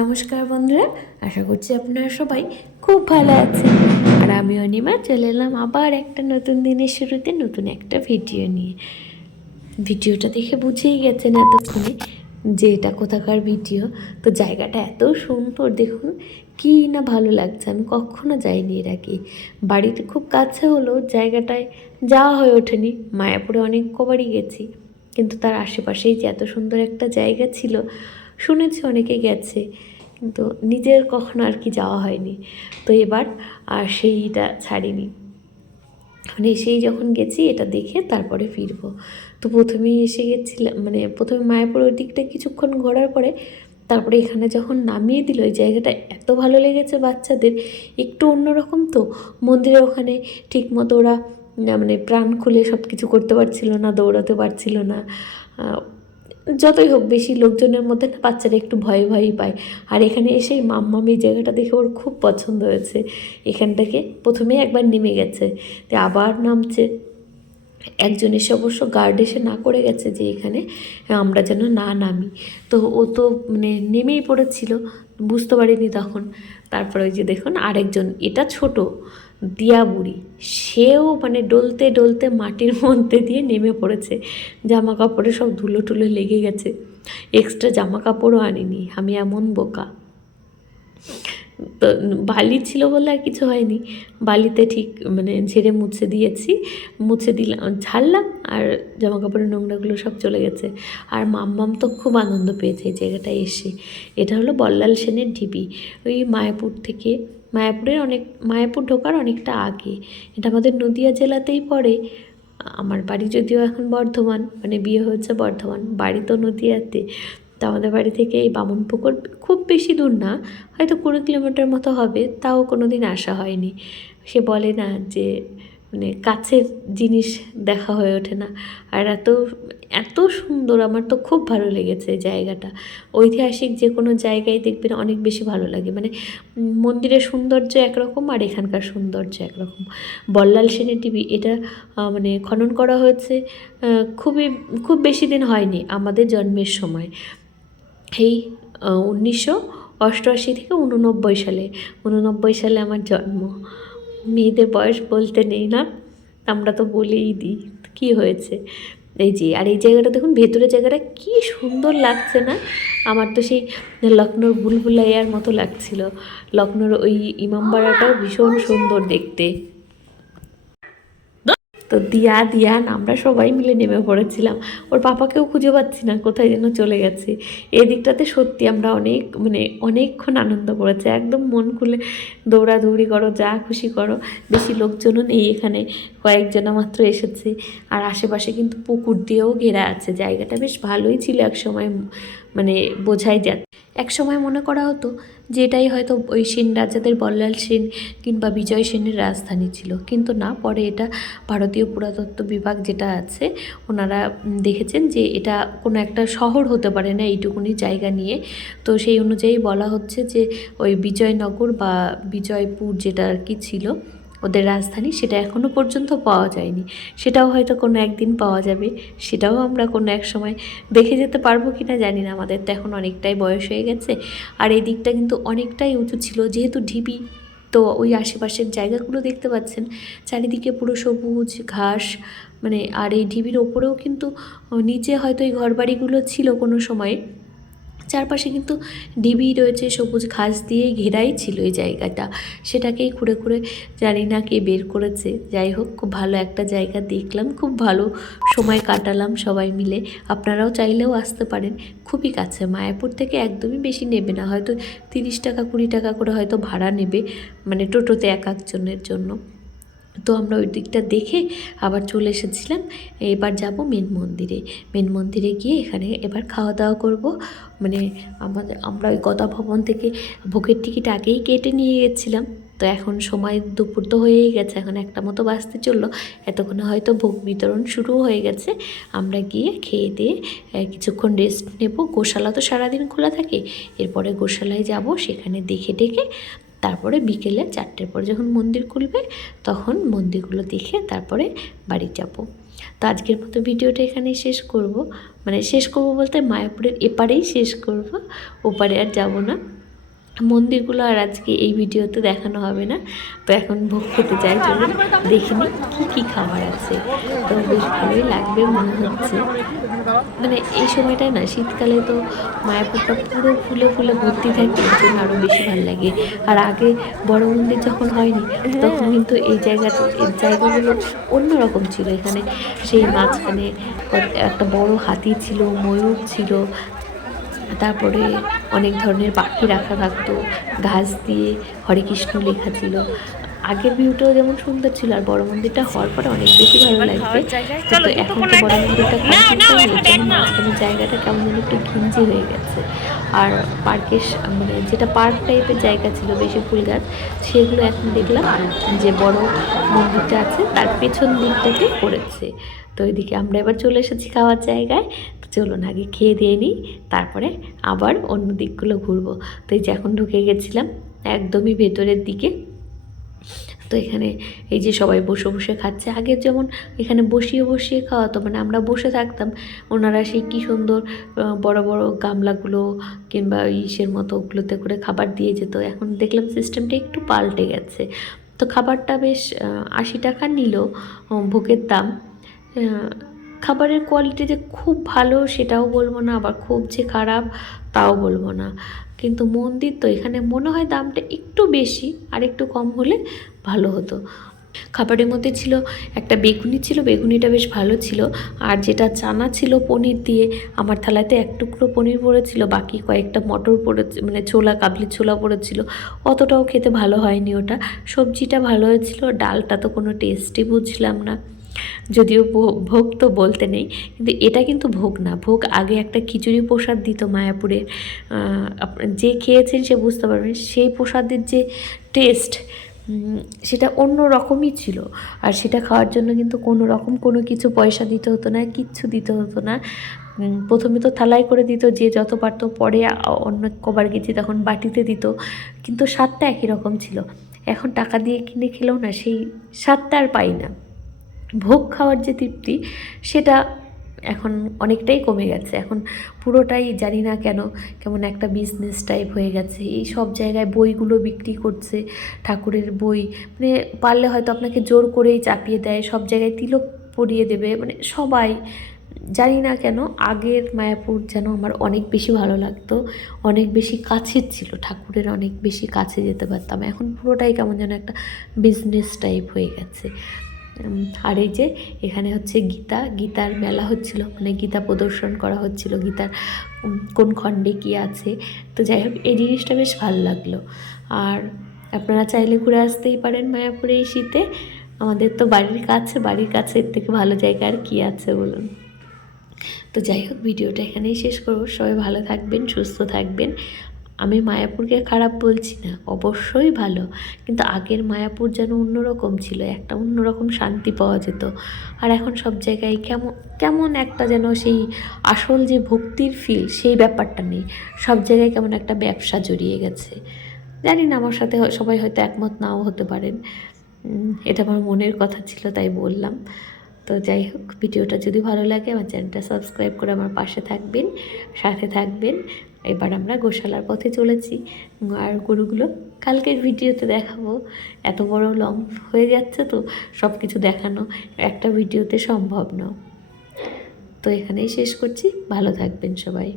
নমস্কার বন্ধুরা, আশা করছি আপনারা সবাই খুব ভালো আছেন। আর আমি অনিমা চলে এলাম আবার একটা নতুন দিনের শুরুতে নতুন একটা ভিডিও নিয়ে। ভিডিওটা দেখে বুঝেই গেছেন এতক্ষণে যে এটা কোথাকার ভিডিও। তো জায়গাটা এত সুন্দর, দেখুন কি না ভালো লাগছে। আমি কখনো যাইনি এর আগে। বাড়িতে খুব কাছে হলেও জায়গাটায় যাওয়া হয়ে ওঠেনি। মায়াপুরে অনেক কবারই গেছি, কিন্তু তার আশেপাশেই যে এত সুন্দর একটা জায়গা ছিল শুনেছি অনেকে গেছে, কিন্তু নিজের কখনো আর কি যাওয়া হয়নি। তো এবার আর সেইটা ছাড়িনি, মানে এসেই যখন গেছি এটা দেখে তারপরে ফিরবো। তো প্রথমেই এসে গেছিলাম, মানে প্রথমে মায়াপুর ওই দিকটা কিছুক্ষণ ঘোরার পরে তারপরে এখানে যখন নামিয়ে দিল, এই জায়গাটা এত ভালো লেগেছে বাচ্চাদের। একটু অন্যরকম তো, মন্দিরে ওখানে ঠিক মতো ওরা মানে প্রাণ খুলে সব কিছু করতে পারছিল না, দৌড়াতে পারছিল না। যতই হোক বেশি লোকজনের মধ্যে না বাচ্চারা একটু ভয় ভয়ই পায়। আর এখানে এসেই মাম্মাম এই জায়গাটা দেখে ওর খুব পছন্দ হয়েছে। এখান থেকে প্রথমেই একবার নেমে গেছে, তো আবার নামছে। একজন এসে অবশ্য গার্ড এসে না করে গেছে যে এখানে আমরা যেন না নামি। তো ও তো মানে নেমেই পড়েছিল, বুঝতে পারিনি তখন। তারপরে ওই যে দেখুন আরেকজন, এটা ছোট দিয়া বুড়ি, সেও মানে ডলতে ডলতে মাটির মধ্যে দিয়ে নেমে পড়েছে। জামা কাপড়ে সব ধুলো টুলো লেগে গেছে, এক্সট্রা জামা কাপড়ও আনিনি, আমি এমন বোকা। তো বালি ছিল বলে আর কিছু হয়নি, বালিতে ঠিক মানে ঝেড়ে মুছে দিয়েছি, মুছে দিলাম, ঝাড়লাম, আর জামা কাপড়ের নোংরাগুলো সব চলে গেছে। আর মাম্মাম তো খুব আনন্দ পেয়েছে এই জায়গাটায় এসে। এটা হলো বল্লাল সেনের ঢিবি, ওই মায়াপুর থেকে, মায়াপুর ঢোকার অনেকটা আগে। এটা আমাদের নদিয়া জেলাতেই পড়ে। আমার বাড়ি যদিও এখন বর্ধমান, মানে বিয়ে হয়েছে বর্ধমান, বাড়ি তো নদিয়াতে। তো আমাদের বাড়ি থেকে এই বামুনপুকুর খুব বেশি দূর না, হয়তো 20 কিলোমিটার মতো হবে, তাও কোনো দিন আসা হয়নি। সে বলে না যে মানে কাছের জিনিস দেখা হয়ে ওঠে না। আর এত এত সুন্দর, আমার তো খুব ভালো লেগেছে জায়গাটা। ঐতিহাসিক যে কোনো জায়গায় দেখবেন অনেক বেশি ভালো লাগে, মানে মন্দিরের সৌন্দর্য একরকম আর এখানকার সৌন্দর্য একরকম। বল্লাল সেনের টিভি এটা মানে খনন করা হয়েছে খুব বেশি দিন হয়নি, আমাদের জন্মের সময়, এই 1988 থেকে 89 সালে, 89 সালে আমার জন্ম। মেয়েদের বয়স বলতে নেই না, আমরা তো বলেই দিই কী হয়েছে। এই যে, আর এই জায়গাটা দেখুন, ভেতরের জায়গাটা কি সুন্দর লাগছে না? আমার তো সেই লখনৌর ভুলভুলাইয়ার মতো লাগছিল। লখনৌর ওই ইমামবাড়াটাও ভীষণ সুন্দর দেখতে। তো দিয়ান আমরা সবাই মিলে নেমে পড়েছিলাম। ওর পাপাকেও খুঁজে পাচ্ছি না, কোথায় যেন চলে গেছে। এই দিকটাতে সত্যি আমরা অনেকক্ষণ আনন্দ করেছি, একদম মন খুলে দৌড়াদৌড়ি করো, যা খুশি করো। বেশি লোকজনও নেই এখানে, কয়েকজনা মাত্র এসেছে। আর আশেপাশে কিন্তু পুকুর দিয়েও ঘেরা আছে, জায়গাটা বেশ ভালোই ছিল এক সময়, মানে বোঝাই যায়। এক সময় মনে করা হতো যে এটাই হয়তো ওই সেন রাজাদের, বল্লাল সেন কিংবা বিজয় সেনের রাজধানী ছিল, কিন্তু না, পরে এটা ভারতীয় পুরাতত্ত্ব বিভাগ যেটা আছে ওনারা দেখেছেন যে এটা কোনো একটা শহর হতে পারে না এইটুকুনি জায়গা নিয়ে। তো সেই অনুযায়ী বলা হচ্ছে যে ওই বিজয়নগর বা বিজয়পুর যেটা আর কি ছিল ওদের রাজধানী, সেটা এখনও পর্যন্ত পাওয়া যায়নি। সেটাও হয়তো কোনো একদিন পাওয়া যাবে, সেটাও আমরা কোনো এক সময় দেখে যেতে পারবো কি না জানি না, আমাদের তো এখন অনেকটাই বয়স হয়ে গেছে। আর এই দিকটা কিন্তু অনেকটাই উঁচু ছিল, যেহেতু ঢিবি, তো ওই আশেপাশের জায়গাগুলো দেখতে পাচ্ছেন চারিদিকে পুরো সবুজ ঘাস, মানে আর এই ঢিবির ওপরেও কিন্তু নিচে হয়তো এই ঘরবাড়িগুলো ছিল কোনো সময়, চারপাশে কিন্তু ঢিবি রয়েছে, সবুজ ঘাস দিয়েই ঘেরাই ছিল এই জায়গাটা। সেটাকেই খুঁড়ে খুঁড়ে জানি না কে বের করেছে। যাই হোক, খুব ভালো একটা জায়গা দেখলাম, খুব ভালো সময় কাটালাম সবাই মিলে। আপনারাও চাইলেও আসতে পারেন, খুবই কাছে, মায়াপুর থেকে একদমই বেশি নেবে না, হয়তো 30 টাকা 20 টাকা করে হয়তো ভাড়া নেবে, মানে টোটোতে এক একজনের জন্য। তো আমরা ওই দিকটা দেখে আবার চলে এসেছিলাম। এবার যাব মেন মন্দিরে গিয়ে এখানে এবার খাওয়া দাওয়া করব। মানে আমরা ওই গদা ভবন থেকে ভোগের টিকিট আগেই কেটে নিয়ে গেছিলাম। তো এখন সময় দুপুর তো হয়েই গেছে, এখন 1টা মতো বাজতে চললো, এতক্ষণে হয়তো ভোগ বিতরণ শুরু হয়ে গেছে। আমরা গিয়ে খেয়ে দিয়ে কিছুক্ষণ রেস্ট নেব। গোশালা তো সারাদিন খোলা থাকে, এরপরে গোশালায় যাব, সেখানে দেখে টেকে তারপরে বিকেলে 4টের পরে যখন মন্দির খুলবে তখন মন্দিরগুলো দেখে তারপরে বাড়ি যাব। তো আজকের মতো ভিডিওটা এখানেই শেষ করব, মানে শেষ করব বলতে মায়াপুরের এপারেই শেষ করব, ওপারে আর যাব না। মন্দিরগুলো আর আজকে এই ভিডিওতে দেখানো হবে না। তো এখন ভোগ খেতে যাই, চলুন দেখিনি কী খাবার আছে। তো বেশ ভালোই লাগবে মনে হচ্ছে। মানে এই সময়টায় না, শীতকালে তো মায়াপুরটা পুরো ফুলে ফুলে ভর্তি থাকে, এর জন্য আরও বেশি ভালো লাগে। আর আগে বড় মন্দির যখন হয়নি তখন কিন্তু এই জায়গাগুলো অন্যরকম ছিল। এখানে সেই মাঝখানে একটা বড় হাতি ছিল, ময়ূর ছিল, তারপরে অনেক ধরনের পাখি রাখা থাকতো, ঘাস দিয়ে হরে কৃষ্ণ লেখা ছিল। আগের ভিউটাও যেমন সুন্দর ছিল, আর বড় মন্দিরটা হওয়ার পরে অনেক বেশি ভালো লাগবে। কিন্তু এখন তো বড় মন্দিরটা কমপ্লিট হয়নি, এর জন্য মাঝখানে জায়গাটা কেমন যেন একটু ঘিঞ্জি হয়ে গেছে। আর পার্কের মানে যেটা পার্ক টাইপের জায়গা ছিল, বেশি ফুল গাছ, সেগুলো এখন দেখলাম যে বড় মন্দিরটা আছে তার পেছন দিকটাতে করেছে। তো এদিকে আমরা এবার চলে এসেছি খাওয়ার জায়গায়। তো চলুন আগে খেয়ে দিয়ে নিই, তারপরে আবার অন্য দিকগুলো ঘুরবো। তো এই যে এখন ঢুকে গেছিলাম একদমই ভেতরের দিকে। তো এখানে এই যে সবাই বসে বসে খাচ্ছে, আগের যেমন এখানে বসিয়ে বসিয়ে খাওয়াতো, মানে আমরা বসে থাকতাম, ওনারা সেই কী সুন্দর বড় বড় গামলাগুলো কিংবা ইসের মতো ওগুলোতে করে খাবার দিয়ে যেত। এখন দেখলাম সিস্টেমটা একটু পাল্টে গেছে। তো খাবারটা বেশ 80 টাকা নিল ভোগের দাম। খাবারের কোয়ালিটি যে খুব ভালো সেটাও বলবো না, আবার খুব যে খারাপ তাও বলবো না। কিন্তু মন্দির তো, এখানে মনে হয় দামটা একটু বেশি, আর একটু কম হলে ভালো হতো। খাবারের মধ্যে ছিল একটা বেগুনি ছিল, বেগুনিটা বেশ ভালো ছিল। আর যেটা চানা ছিল পনির দিয়ে, আমার থালাতে এক টুকরো পনির পড়েছিল, বাকি কয়েকটা মটর পড়েছে, মানে ছোলা, কাবলি ছোলা পড়েছিল। অতটাও খেতে ভালো হয়নি ওটা। সবজিটা ভালো হয়েছিল, ডালটা তো কোনো টেস্টই বুঝলাম না। যদিও ভোগ তো বলতে নেই, কিন্তু এটা কিন্তু ভোগ না। ভোগ আগে একটা খিচুড়ি প্রসাদ দিত মায়াপুরে, যে খেয়েছেন সে বুঝতে পারবেন সেই প্রসাদের যে টেস্ট, সেটা অন্য রকমই ছিল। আর সেটা খাওয়ার জন্য কিন্তু কোনো রকম কোনো কিছু পয়সা দিতে হতো না, কিচ্ছু দিতে হতো না। প্রথমে তো থালায় করে দিত, যে যত পারত, পরে অন্য কবার গেছি তখন বাটিতে দিত, কিন্তু স্বাদটা একই রকম ছিল। এখন টাকা দিয়ে কিনে খেলেও না সেই স্বাদটা আর পাই না। ভোগ খাওয়ার যে তৃপ্তি, সেটা এখন অনেকটাই কমে গেছে। এখন পুরোটাই জানি না কেন কেমন একটা বিজনেস টাইপ হয়ে গেছে। এই সব জায়গায় বইগুলো বিক্রি করছে, ঠাকুরের বই, মানে পারলে হয়তো আপনাকে জোর করেই চাপিয়ে দেয়, সব জায়গায় তিলক পরিয়ে দেবে, মানে সবাই। জানি না কেন আগের মায়াপুর যেন আমার অনেক বেশি ভালো লাগতো, অনেক বেশি কাছের ছিল, ঠাকুরের অনেক বেশি কাছে যেতে পারতাম। এখন পুরোটাই কেমন যেন একটা বিজনেস টাইপ হয়ে গেছে। আর এই যে এখানে হচ্ছে গীতার মেলা হচ্ছিল, মানে গীতা প্রদর্শন করা হচ্ছিল, গীতার কোন খণ্ডে কী আছে। তো যাই হোক, এই জিনিসটা বেশ ভালো লাগলো। আর আপনারা চাইলে ঘুরে আসতেই পারেন মায়াপুরে এই শীতে। আমাদের তো বাড়ির কাছে এর থেকে ভালো জায়গা আর কী আছে বলুন। তো যাই হোক, ভিডিওটা এখানেই শেষ করব। সবাই ভালো থাকবেন, সুস্থ থাকবেন। আমি মায়াপুরকে খারাপ বলছি না, অবশ্যই ভালো, কিন্তু আগের মায়াপুর যেন অন্যরকম ছিল, একটা অন্যরকম শান্তি পাওয়া যেত। আর এখন সব জায়গায় কেমন কেমন একটা যেন সেই আসল যে ভক্তির ফিল, সেই ব্যাপারটা নেই। সব জায়গায় কেমন একটা ব্যবসা জড়িয়ে গেছে। জানি না, আমার সাথে সবাই হয়তো একমত নাও হতে পারেন। এটা আমার মনের কথা ছিল, তাই বললাম। তো যাই হোক, ভিডিওটা যদি ভালো লাগে আমার চ্যানেলটা সাবস্ক্রাইব করে আমার পাশে থাকবেন, সাথে থাকবেন। এবার আমরা গোশালার পথে চলেছি, আর গরুগুলো কালকের ভিডিওতে দেখাবো। এত বড় লং হয়ে যাচ্ছে, তো সব কিছু দেখানো একটা ভিডিওতে সম্ভব না। তো এখানেই শেষ করছি, ভালো থাকবেন সবাই।